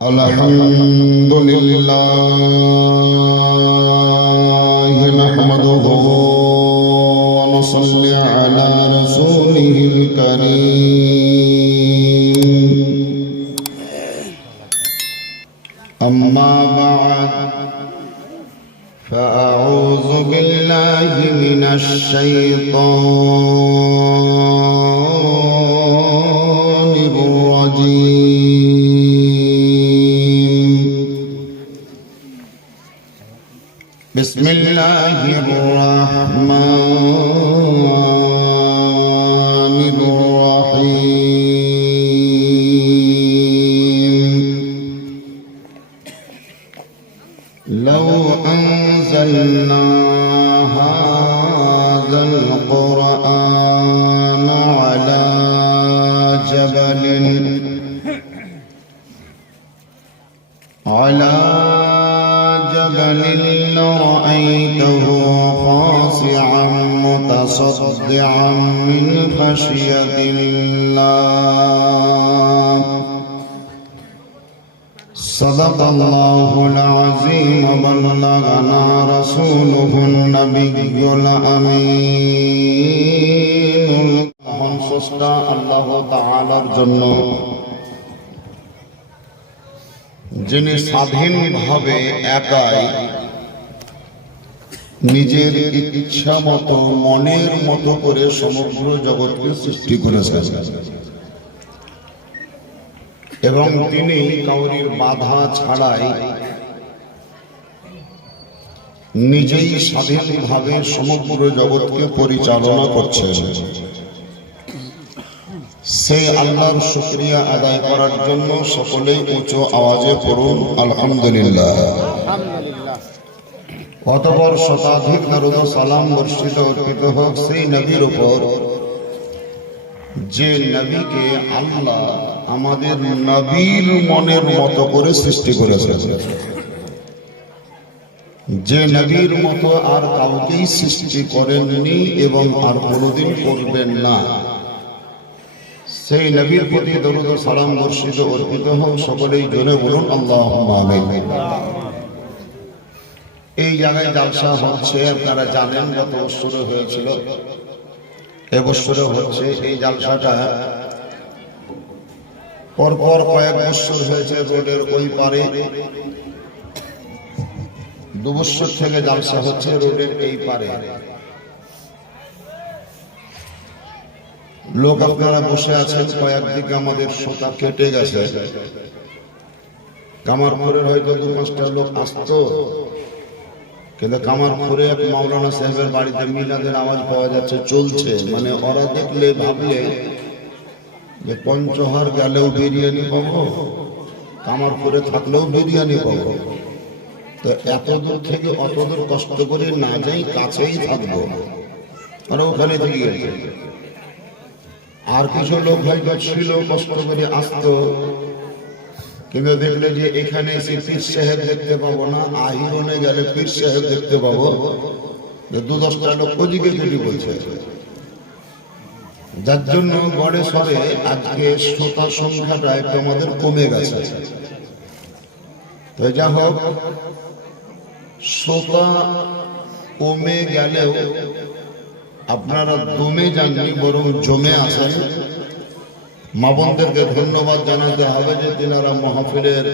الحمد لله نحمده ونصلي على رسوله الكريم أما بعد فأعوذ بالله من الشيطان الرجيم بسم الله الرحمن الرحيم لو أنزلنا هذا القرآن على جبل لرأيته خاشعا متصدعا من خشية الله صدق الله العظيم وبلغنا رسوله النبي الأمين الله تعالى জন্য যিনি স্বাধীনভাবে একাই নিজের ইচ্ছা মতো মনের মতো করে সমগ্র জগৎকে সৃষ্টি করেছেন এবং তিনি কাউরির বাধা ছাড়াই নিজেই স্বাধীনভাবে সমগ্র জগৎকে পরিচালনা করছেন। সেই আল্লাহর শুকরিয়া আদায় করার জন্য সকলেই উঁচু আওয়াজে পড়ুন আলহামদুলিল্লাহ। অতঃপর শতাধিক দরুদ ও সালাম বর্ষিত অর্পিত হোক সেই নবীর উপর যে নবীকে আল্লাহ আমাদের নবীর মনের মতো করে সৃষ্টি করেছেন, যে নবীর মতো আর কাউকেই সৃষ্টি করেননি এবং আর কোনোদিন করবেন না। সেই নবীর প্রতি দরুদ ও সালাম বর্ষিত অর্পিত হোক, সকলেই জোরে বলুন আল্লাহুম্মা আমিন। এই জায়গায় জালসা হচ্ছে, আপনারা জানেন গত বছরে হয়েছিল, এবছরে হচ্ছে। এই জালসাটা পরপর কয়েক বছর হয়েছে রোডের ওই পারে, 2 বছর থেকে জালসা হচ্ছে রোডের এই পারে। লোক আপনারা বসে আছেন, কয়েকদিকে আমাদের সোতা কেটে গেছে। কামারপুরের হয়তো 2-5টা লোক আসতো, কিন্তু কামারপুরে এক মাওলানা সাহেবের বাড়িতে মিলাদের আওয়াজ পাওয়া যাচ্ছে, চলছে। মানে ওরা দেখলে ভাবলে যে পঞ্চহার গেলেও বিরিয়ানি পাবো, কামারপুরে থাকলেও বিরিয়ানি পাবো, তো এত দূর থেকে অত দূর কষ্ট করে না যাই, কাছেই থাকবো, আর ওখানে থেকে গেছে। আর কিছু লোক হয়তো ছিল, কষ্ট করে আসতো, কিন্তু দেখলে যে এখানে এসে পীর সাহেব দেখতে পাবো না, আহিরনে গেলে পীর সাহেব দেখতে পাবো, 2-10টা লোক ওদিকে যদি বলছে। যার জন্য গড়ে সরে আজকে শ্রোতা সংখ্যাটা একটু আমাদের কমে গেছে। তো যা হোক, শ্রোতা কমে গেলেও আপনারা দমে যাননি, বরং জমে আছেন। মা বোনদেরকে ধন্যবাদ জানাতে হবে যে তিনারা মাহফিলের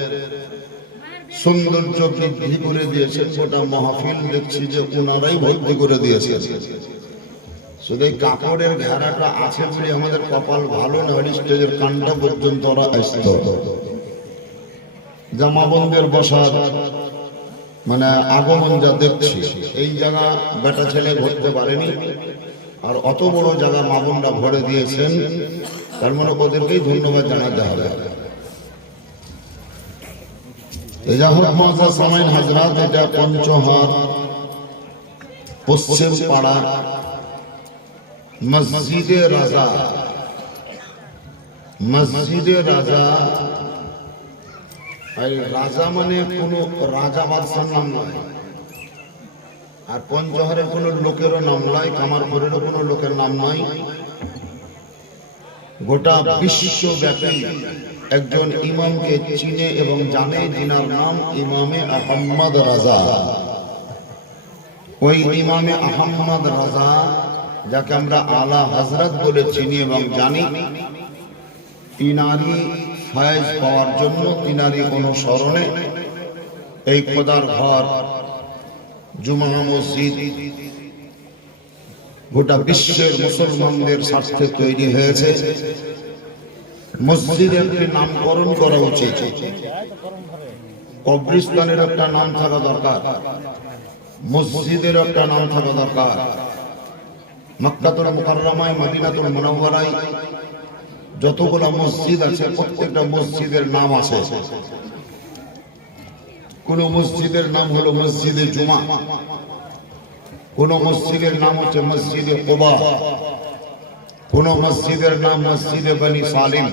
সৌন্দর্য বৃদ্ধি করে দিয়েছেন। গোটা মাহফিল দেখছি যে ওনারাই ভর্তি করে দিয়েছেন। শুধু এই কাপড়ের ঘেরাটা আছে বলে আমাদের কপাল ভালো, না হলে স্টেজের কানটা পর্যন্ত ওরা আসত। জামা বোনদের বসার মানে আগমন যা দেখছি, এই জায়গা বেটা ছেলে ভরতে পারেনি, আর অত বড় জায়গা মা বোনরা ভরে দিয়েছেন, তার মানে ওদেরকেই ধন্যবাদ জানাতে হবে। হাজরাত, এটা পঞ্চহার পশ্চিম পাড়া মসজিদে রাজা। মসজিদে রাজা, রাজা মানে কোন রাজা বাদশার নাম নয়, আর পঞ্চহারের কোন লোকেরও নাম নয়, কামারপুরেরও কোন লোকের নাম নয়। গোটা বিশ্বব্যাপী একজন ইমামকে চিনে এবং জানে, যিনার নাম ইমামে আহমদ রাজা। ওই ইমামে আহমদ রাজা, যাকে আমরা আলা হযরত বলে চিনি এবং জানি, তিনারি ফয়েজ পাওয়ার জন্য, তিনারি অনুসরণে এই খোদার ঘর জুমা মসজিদ গোটা বিশ্বের মুসলমানদের স্বার্থে তৈরি হয়েছে। মসজিদের একটি নামকরণ করা উচিত, কবরস্থানের একটা নাম থাকা দরকার, মসজিদের একটা নাম থাকা দরকার। মক্কাতুল মুকাররমায়, মদিনাতুল মুনাওয়ারায় যতগুলো মসজিদ আছে, প্রত্যেকটা মসজিদের নাম আছে। কোন মসজিদের নাম হলো মসজিদে জুমা, কোন মসজিদের নাম হচ্ছে মসজিদে কুবা, কোন মসজিদের নাম মসজিদে বনি সালিম,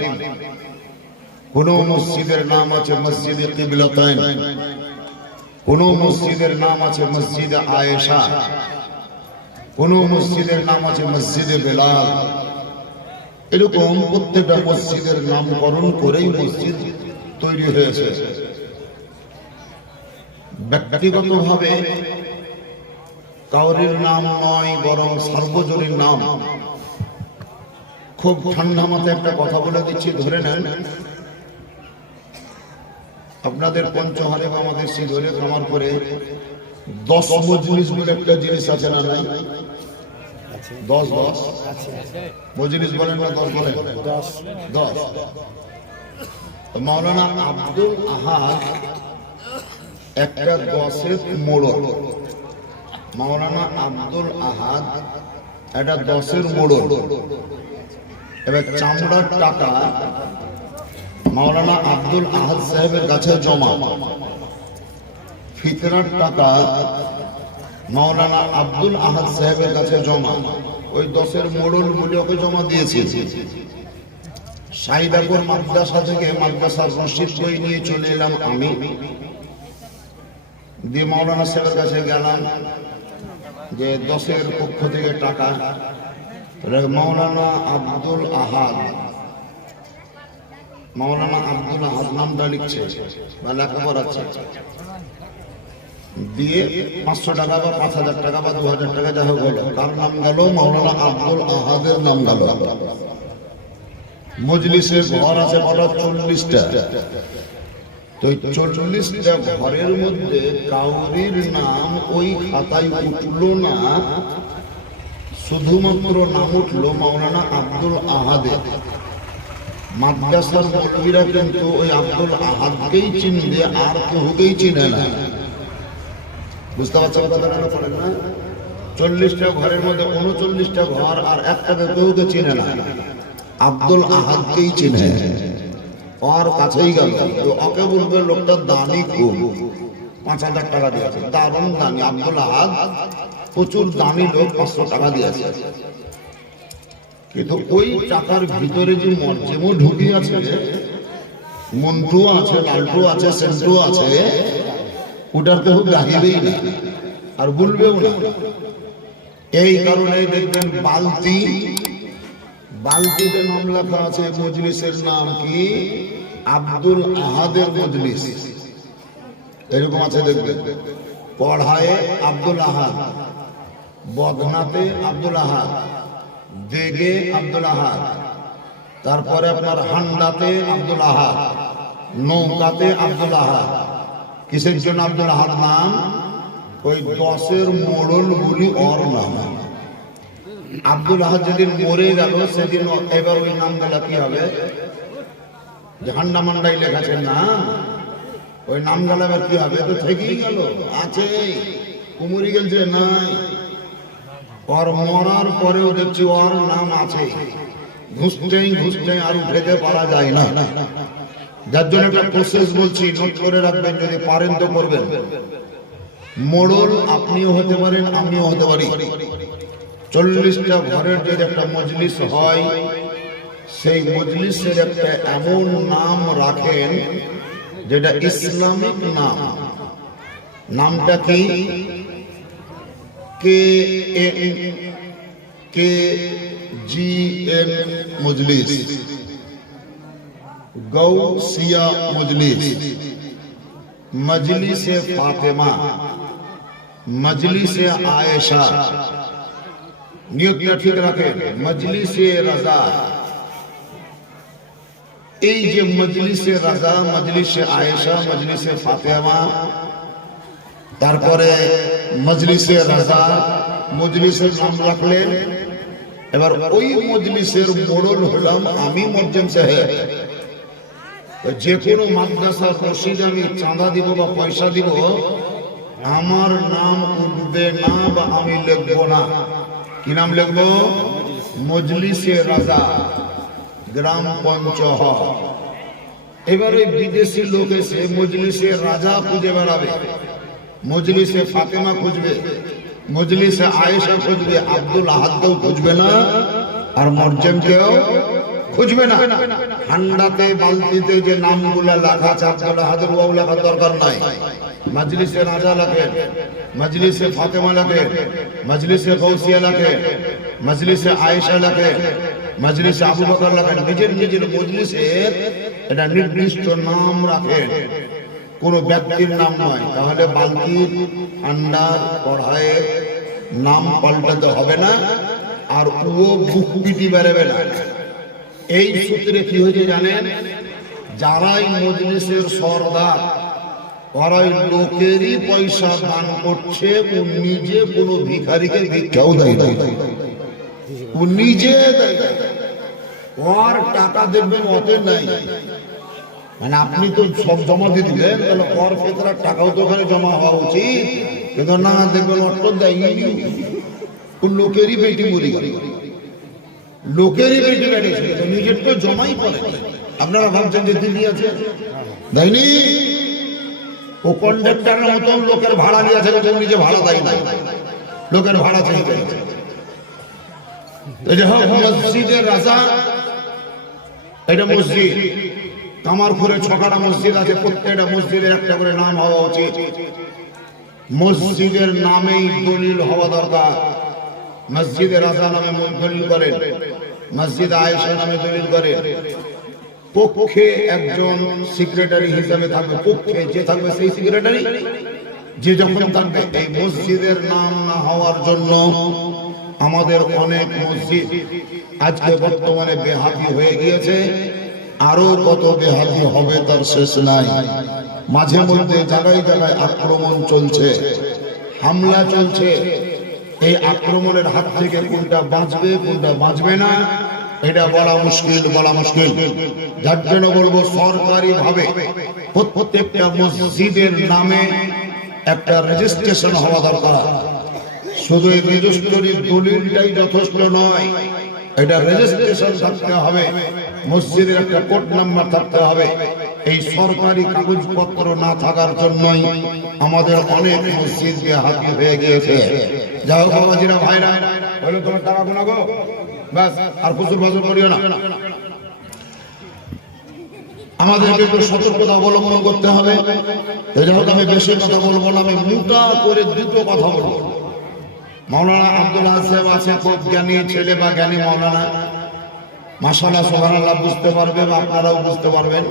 কোন মসজিদের নাম আছে মসজিদে কিবলাতাইন, কোন মসজিদের নাম আছে মসজিদে আয়েশা, কোন মসজিদের নাম আছে মসজিদে বেলাল। এরকম প্রত্যেকটা মসজিদের নামকরণ করেই মসজিদ তৈরি হয়েছে। ব্যক্তিগতভাবে কাউরির নাম নয়, বরং সার্বজনীন নাম। খুব ঠান্ডা মাথায় একটা কথা বলে দিচ্ছি, ধরে নেন আপনাদের পঞ্চহারে বা আমাদের সিধরে কামার করে 10 মজলিস বলে একটা জিনিস আছে না? নাই 10 মজলিস বলেন না? 10 বলেন। 10 মাওলানা আব্দুল আহাদ একটা 10-এর মোড়ল। মাওলানা আব্দুল আহাদ একটা 10-এর মোড়ল। এবার চামড়ার টাকা মাওলানা আব্দুল আহাদ সাহেবের কাছে জমা, ফিতরার টাকা মাওলানা আব্দুল আহাদ সাহেবের কাছে জমা। ওই 10-এর মোড়ল বলে ওকে জমা দিয়েছে। সাইদাপুর মাদ্রাসা থেকে মাদ্রাসার রশিদ বই নিয়ে চলে এলাম আমি, দিয়ে মাওলানা সাহেবের কাছে গেলাম যে 10-এর পক্ষ থেকে টাকা। মাওলানা আব্দুল আহাদ, মাওলানা আব্দুল আহাদ নামটা লিখছে বা লেখা করাচ্ছে, দিয়ে 500 টাকা বা 5000 টাকা বা 2000 টাকা যা হোক হলো। কার নাম গেল? মাওলানা আব্দুল আহাদের নাম গেল। মজলিসের ঘর আছে বড় 40টা, তো 40টা ঘরের মধ্যে কাউরির নাম ওই খাতায় উঠলো না, শুধুমাত্র নাম উঠলো মাওলানা আব্দুল আহাদের। মাদ্রাসার মৌলবীরা কিন্তু ওই আব্দুল আহাদকেই চিনবে, আর কেউকেই চিনে না। বুঝতে পারছেন কথাটা? না 40টা ঘরের মধ্যে 39টা ঘর আর একটা কেউকে চিনে না, আব্দুল আহাদকেই চিনে। আর কাছেই গেল, ওকে বলবে লোকটা দানি খুব, 5000 টাকা দিয়েছে, দারুণ দানি। আব্দুল আহাদ প্রচুর দামি লোক, 500 টাকা দিয়েছে। কিন্তু ওই টাকার ভিতরে যে মর্জিমও ঢুকে আছে, মন্টু আছে, লালটু আছে, সেন্টু আছে, ওটার কেউ গাহিবেই না আর বলবেও না। এই কারণে দেখবেন বালতিতে নাম লেখা আছে, মজলিসের নাম কি? আব্দুল আহাদের মজলিস। এরকম আছে দেখবেন। পড়ায় আব্দুল আহাদ, বদনাতে আব্দুল আহাদ, দেগে আব্দুল আহাদ, তারপরে আপনার হান্ডাতে আব্দুল আহাদ, নৌকাতে আব্দুল আহাদ। কিসের জন্য আব্দুল আহাদ নাম? ওই 10-এর মোড়ল গুলি ওর নাম। আব্দুল আহাদ যেদিন মরে গেল সেদিন এবার ওই নাম গেল কি হবে? হান্ডা মান্ডাই লেখাছেন না, ওই নাম গেল এবার কি হবে? তো থেকেই গেল, আছে, কুমুরি গেছে নাই। ওর মরার পরেও দেখছি ওর নাম আছে, ঘুষতে আর উঠেতে পারা যায় না। যার জন্য একটা প্রসেস বলছি, নোট করে রাখবেন, যদি পারেন তো করবেন। মোড়ল আপনিও হতে পারেন, আমিও হতে পারি। 40টা ঘরের যদি একটা মজলিস হয়, সেই মজলিসের একটা এমন নাম রাখেন যেটা ইসলামিক নাম। নামটা কি? KGM মজলিস। गौसिया मजलिस, मजलिस फातिमा, मजलिस आयशा, नियतটা ঠিক রাখেন, मजलिस रजा। এই যে मजलिस रजा, मजलिस आयशा, मजलिस फातिमा, তারপরে मजलिस रजा, मजलिসের নাম রাখলেন। এবার ওই মজলিসের মোড়ল হলাম আমি, মুয়াজ্জিম সাহেব। যে কোনো মাদ্রাসার মসজিদ আমি চাঁদা দিব বা পয়সা দিব, আমার নাম উঠবে না বা আমি লিখবো না। কি নাম লিখবো? মজলিসে রাজা, গ্রাম পঞ্চহর। এবারে বিদেশি লোক এসে মজলিসে রাজা খুঁজে বেড়াবে, মজলিসে ফাতেমা খুঁজবে, মজলিসে আয়েশা খুঁজবে, আব্দুল আহাদকেও খুঁজবে না, আর মুয়াজ্জিমকেও খুঁজবে না। ঠান্ডাতে বালতিতে যে নামগুলা লেখা আছে আব্দুল আহাদের, ওয়াও লেখার দরকার নাই। মজলিসে রাজা লেখে, মজলিসে ফাতেমা লেখে, মজলিসে গৌসিয়া লেখে, মজলিসে আয়েশা লেখে, মজলিসে আবু বকর লেখেন। নিজের নিজের মজলিসের এটা নির্দিষ্ট নাম রাখেন, কোন ব্যক্তির নাম নয়। তাহলে বালতির, ঠান্ডার, কড়াইয়ের নাম পাল্টাতে হবে না, আর ও বুক পিটি বেরোবে না। এই সূত্রে কি হয়েছে জানেন? যারাই মজলিসের সরদার, ওরাই লোকেরই পয়সা দান করছে, ও নিজে কোনো ভিখারিকে ভিক্ষাও দেয় না, ও নিজে দেয়। ওর টাকা দেখবেন অতে নাই, মানে আপনি তো সব জমা দিয়ে দিলেন, তাহলে ওর ফেতরার টাকাও তো ওখানে জমা হওয়া উচিত, কিন্তু না, দেখবেন অত দেয়নি। ও লোকেরই বেটি মরি, লোকেরই বেটি বেড়েছে, নিজের তো জমাই করে। আপনারা ভাবছেন যে দিদি আছে, দেয়নি। ও কন্ডাক্টরের মতন লোকের ভাড়া নিয়ে আছে, নিজে ভাড়া দেয় না, লোকের ভাড়া চাই করেছে। এটা হোক মসজিদের রাজা, এটা মসজিদ। কামারপুরে 6টা মসজিদ আছে, প্রত্যেকটা মসজিদের একটা করে নাম হওয়া উচিত। মসজিদের নামেই দলিল হওয়া দরকার। মসজিদে রাজা নামে দলিল করেন, মসজিদ আয়েশা নামে দলিল করেন। পক্ষে একজন সেক্রেটারি হিসাবে থাকবে, পক্ষে যে থাকবে সেই সেক্রেটারি, যে যখন থাকবে। এই মসজিদের নাম না হওয়ার জন্য আমাদের অনেক মসজিদ আজকে বর্তমানে বেহাতি হয়ে গিয়েছে, আরো কত বেহাতি হবে তার শেষ নাই। মাঝে মধ্যে জায়গায় জায়গায় আক্রমণ চলছে, হামলা চলছে। এই আক্রমণের হাত থেকে কোনটা বাঁচবে কোনটা বাঁচবে না, এটা বলা মুশকিল, বলা মুশকিল। যার জন্য বলবো সরকারি ভাবে প্রত্যেকটা মসজিদের নামে একটা রেজিস্ট্রেশন হওয়া দরকার। শুধু এই রেজিস্ট্রির দলিলটাই যথেষ্ট নয়, এটা রেজিস্ট্রেশন থাকতে হবে, মসজিদের একটা কোড নাম্বার থাকতে হবে। এই সরকারি কাগজপত্র না থাকার জন্যই আমাদের অনেক মসজিদকে হাতি হয়ে গিয়েছে। যাও বাবাজিরা, ভাইরা, বলে তোমার টাকা গোনা গো, ব্যাস, আর প্রচুর বাজর করিও না। আমাদেরকে একটু সতর্কতা অবলম্বন করতে হবে। আমি বেশি কথা বলবো না, আমি মোটা করে দুটো কথা বলবো। মাওলানা আব্দুল আসেফ আছে, খুব জ্ঞানী ছেলে বা জ্ঞানী মাওলানা, মাশাআল্লাহ সুবহানাল্লাহ, বুঝতে পারবে বা আপনারাও বুঝতে পারবেন।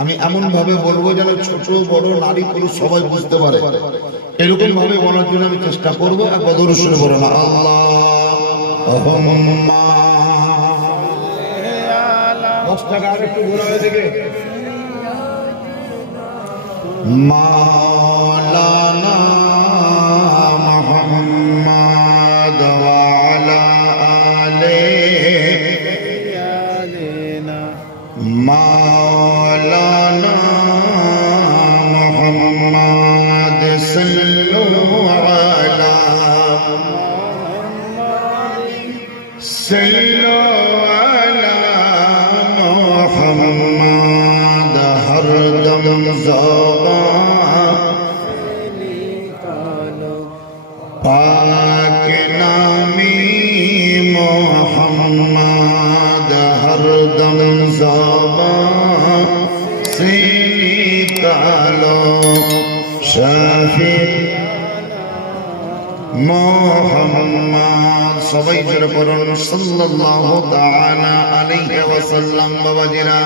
আমি এমন ভাবে বলবো যেন ছোট বড় নারী পুরুষ সবাই বুঝতে পারে, এরকম ভাবে বলার জন্য আমি চেষ্টা করবো। একবার দরুদ শরীফ বলো না, আল্লাহুম্মা। 10 টাকা আর একটু ঘোরাবে দেখে। মাওলানা মুহাম্মদ ওয়া আলা আলিহি মাওলানা মুহাম্মদ সাল্লাল্লাহু আলা মুহাম্মদ হরদম পাক নামি মোহাম্মদ হরদম জবান সে নিকালো শাফি মোহাম্মদ। সবাই জোরে পড়ুন সাল্লাল্লাহু তাআলা আলাইহি ওয়াসাল্লাম। বাবাজিরা,